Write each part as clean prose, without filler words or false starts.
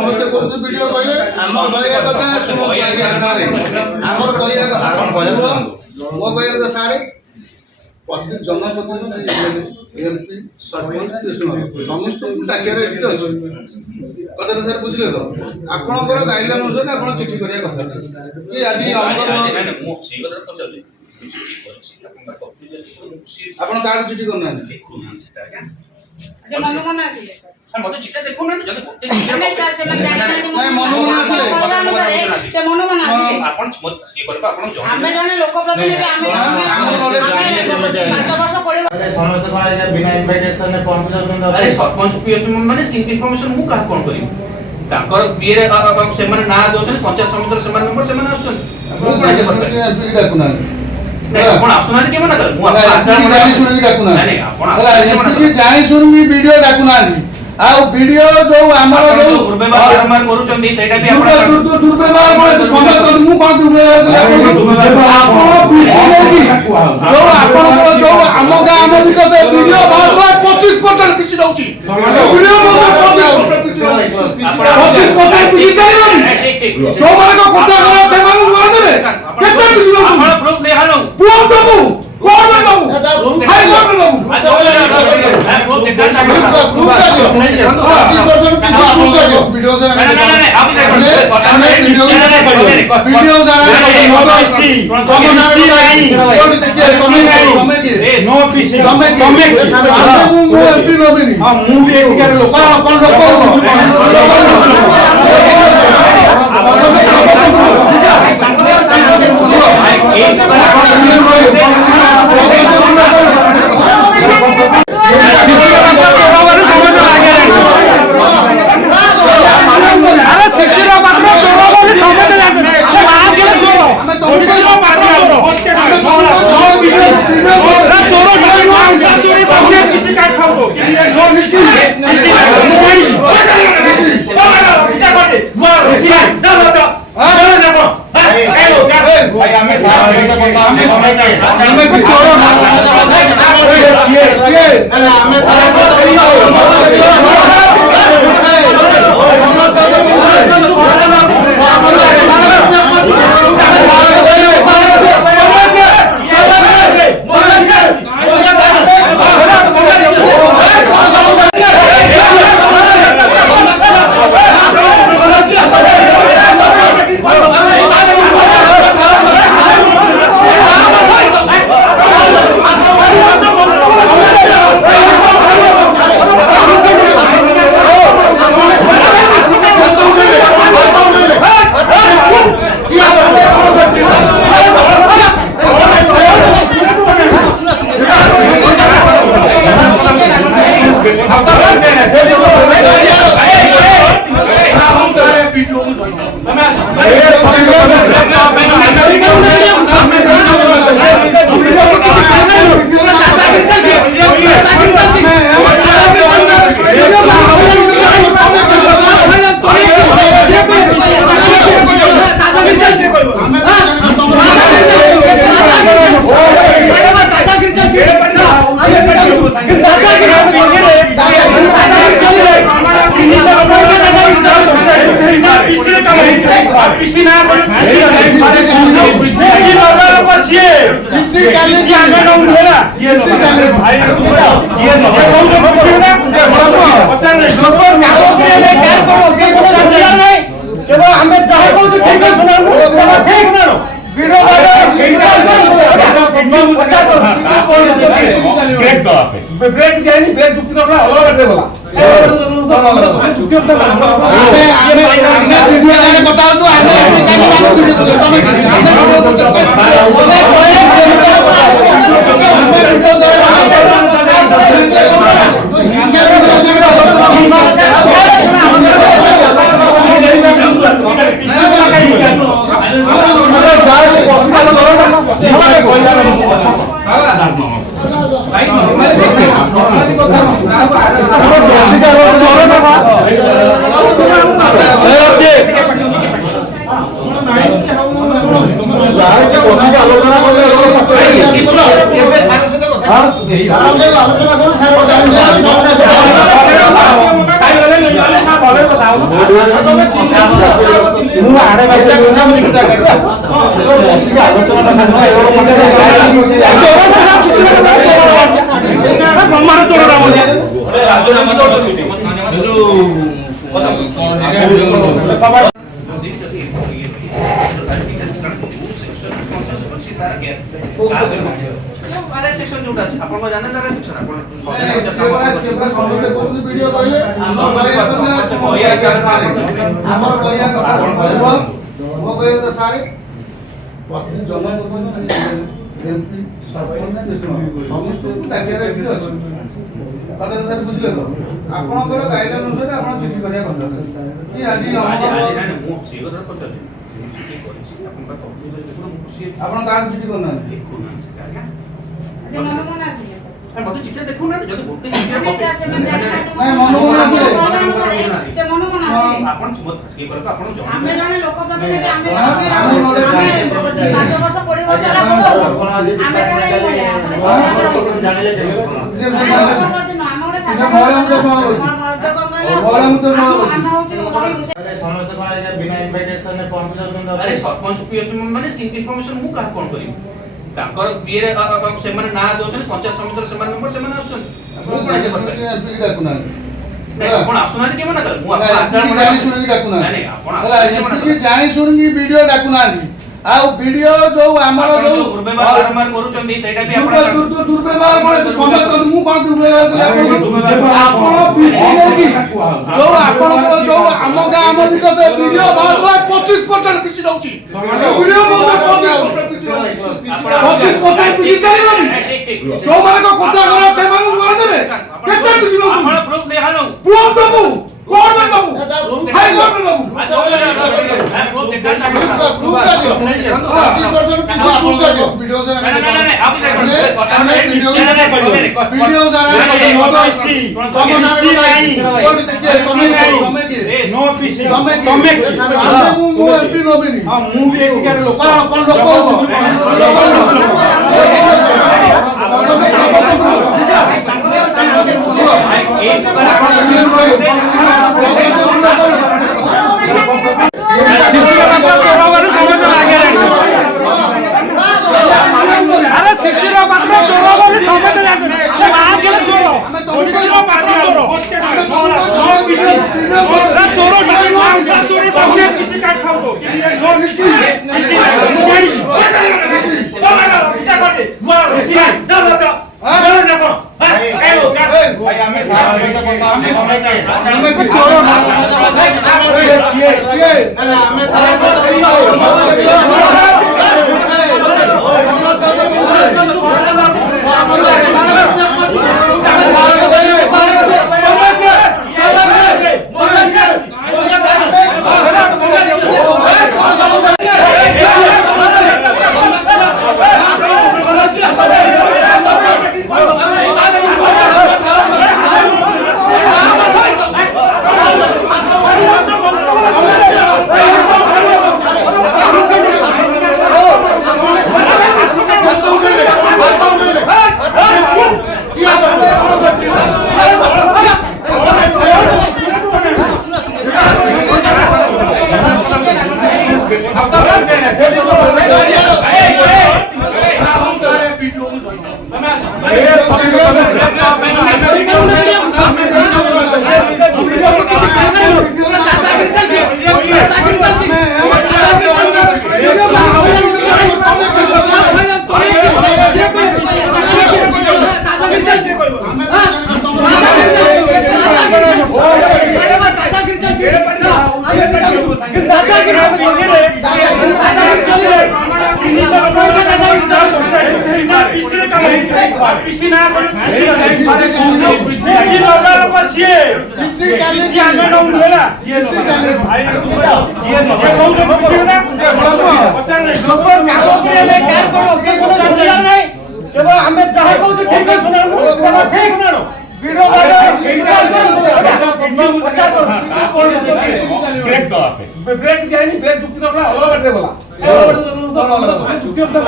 समस्त करते वीडियो कहले हमर कहया କଥା सुनो हमर कहया କଥା मो कहया तो सारे प्रति जनप्रतिनिधि एमपी सरपंच समस्त डाकिया रेडी अछि कथा तो सर बुझले तो आपनकर गाइडलाइन अनुसार आपण चिठी करिया कथा कि आज हमर मो से कथा पचाउली आपण का चिठी करना लिखु ना सेटा क्या अच्छा मन आसीले सर मते चिठा देखो ना जदी गोटे नहीं सर से मन जानि नहीं मन आसीले से मन आसीले आपण ये करबा आपण जण हम जने लोक प्रतिनिधि हम पांच वर्ष पड़े समस्त का बिना इनविटेशन ने पहुंच जाते अरे सरपंच पी माने इन्फॉर्मेशन मु का कोन करी ताकर पीरे से माने ना दोछन पंचायत समिति से मेंबर से माने आछन मु कोन के डाकुना नहीं आपण आसुना के मना कर मु आपण आशा जानि सुनि डाकुना नहीं आपण एमपी जानि सुनि वीडियो डाकुना आ वीडियो जो हमर जो दुर्व्यवहार करूछन सेटा भी आपण दुर्व्यवहार बोले समस्त मु कोन दुर्व्यवहार आपण विश्वकी जो आपण जो हम गाम में तो वीडियो 25% किसी दउची वीडियो 25% किसी देबनी जो माने को कोटा करा से माने मार देबे केते किसी दउची आपण प्रूफ ले हानो प्रूफ दबु कोन बाबू हाय कोन बाबू प्रूफ देखा प्रूफ नहीं है 20% किसी प्रूफ दो वीडियो से नहीं आप वीडियो नो पीसी कमे मु एमपी नोबिनी हां मु भी एଠିକାର लोक कोन ब्रेक जानी ब्रेक जुक्ति तो अलग कर देबला जुक्ति तो हमें वीडियो जाने बताओ तो आलोचना ମୁଁ ଆଡ଼େ ଏଇଟା କଥା ମୁଁ ଦେଖିତା କରିଛ ବସିକି ଆଲୋଚନା କରୁନ ଏଇଟା ବ୍ରହ୍ମାଣ୍ଡ ଚୋରଟା ବୋଧେ ଆମର କହିବା କଥା ମୋ କହିବା କଥା ସାର୍ ପ୍ରତି ଜନପ୍ରତିନିଧି ଏମପି ସରପଞ୍ଚ ସମସ୍ତଙ୍କୁ ଡାକିବାର ଏଠି ଅଛି କଥା ସାର୍ ବୁଝିଲେ ତ ଆପଣଙ୍କର ଗାଇଡଲାଇନ ଅନୁସାରେ ଆପଣ ଚିଠି କରିବା କଥା କି ଆଜି ଆପଣ କାହାକୁ ଚିଠି କରୁନାହାନ୍ତି ମତେ ଚିଠି ଦେଖୁନା ଯଦି ଗୋଟେ ଚିଠି ନାଇଁ ମନୋମନ ଆପଣ କିଏ କରିବ ଆପଣ ଆମେ ଜଣେ ଲୋକ ପ୍ରତିନିଧି ଆମେ ଆମେ 5 ବର୍ଷ 20 ବର୍ଷ ହେଲା ଆମେ ତାହେଲେ ଏଇ ଭଳିଆ ଜାଣିଲେ କେମିତି ସମସ୍ତେ କଣ ଆଜ୍ଞା ବିନା ଇନଭାଇଟେସନ ରେ ପହଞ୍ଚି ଯାଉଛନ୍ତି ଆରେ ସରପଞ୍ଚ ପିଏପି ମାନେ ଇନଫର୍ମେସନ ମୁଁ କାହା କଣ କରିବି ତାଙ୍କର ପିଏରେ ସେମାନେ ନା ଦଉଛନ୍ତି ପଞ୍ଚାୟତ ସମିତିର ସେମାନେ ମେମ୍ବର ସେମାନେ ଆସୁଛନ୍ତି ମୁଁ କଣ ଏତେ କରିପାରିବି ଆପଣ ଆସୁନାହାନ୍ତି କେମନ କଲେ ମୁଁ ଆପଣ ଜାଣି ଶୁଣିକି ଡାକୁନାହାନ୍ତି ନାଇଁ ଆପଣ ଜାଣି ଶୁଣିକି ଭିଡିଓ ଡାକୁନାହାନ୍ତି ଆଉ ଭିଡିଓ ଯୋଉ ଆମର ଯୋଉ ଦୁର୍ବ୍ୟବହାର କରୁଛନ୍ତି ସେଇଟା ବି ଆପଣ ଦୁର୍ବ୍ୟବହାର କଣ ସମୟ ମୁଁ କଣ ଦୁର୍ବ୍ୟବହାର କଲି ଆପଣ ପିସିନେକି ଯୋଉ ଆପଣଙ୍କର ଯୋଉ ଆମ ଗାଁ ଆମ ଭିତରେ ଭିଡିଓ 25% ପିସି ଦଉଛି ଭିଡିଓ 25% ପିସି ଚାଲିବନି ଯୋଉମାନଙ୍କ କଥା କର ସେମାନଙ୍କୁ କରିଦେବେ କେତେ ପିସି ଦଉଛି ଆପଣ ପ୍ରୁଫ ନେଇ ହାલો ପ୍ରୁଫ ଦବୁ କୋର୍ଟ ରେ ଦବୁ ହାଇ କୋର୍ଟ ରେ ଦବୁ ପ୍ରୁଫ ଦେଖାନ୍ତା ପ୍ରୁଫ ଟା ଦିଅ 25% ପିସି ପ୍ରୁଫ ଟା ଦିଅ ଭିଡିଓ से नहीं आप वीडियो जाना नो पीसी तमे मु एमपी नबिनी हां मु भी एଠିକାର ଲୋକ कोन लोक अरे शिशिर पात्र चोर बोली समझते जाते ना के चोर शिशिर पात्र चोर चोरी बाबू किसी का खाओ तो नो मिसी ब्रेक दियानी ब्रेक जुक्ति तो अलग बाटे बोला जुक्ति तो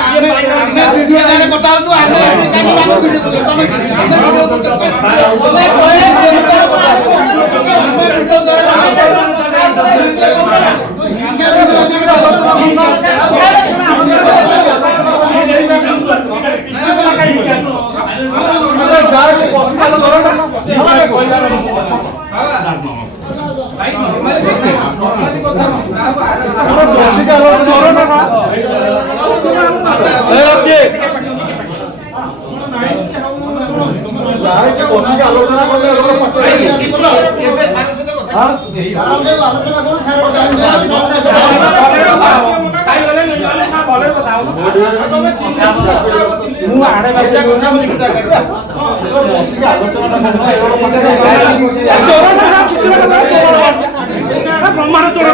ଆମେ ଭିଡିଓ ଜାने କଥା ହଉଛୁ ଆମେ ଭିଡିଓ ତମେ আলোচনা করলে ବ୍ରହ୍ମାଣ୍ଡ ଚୋର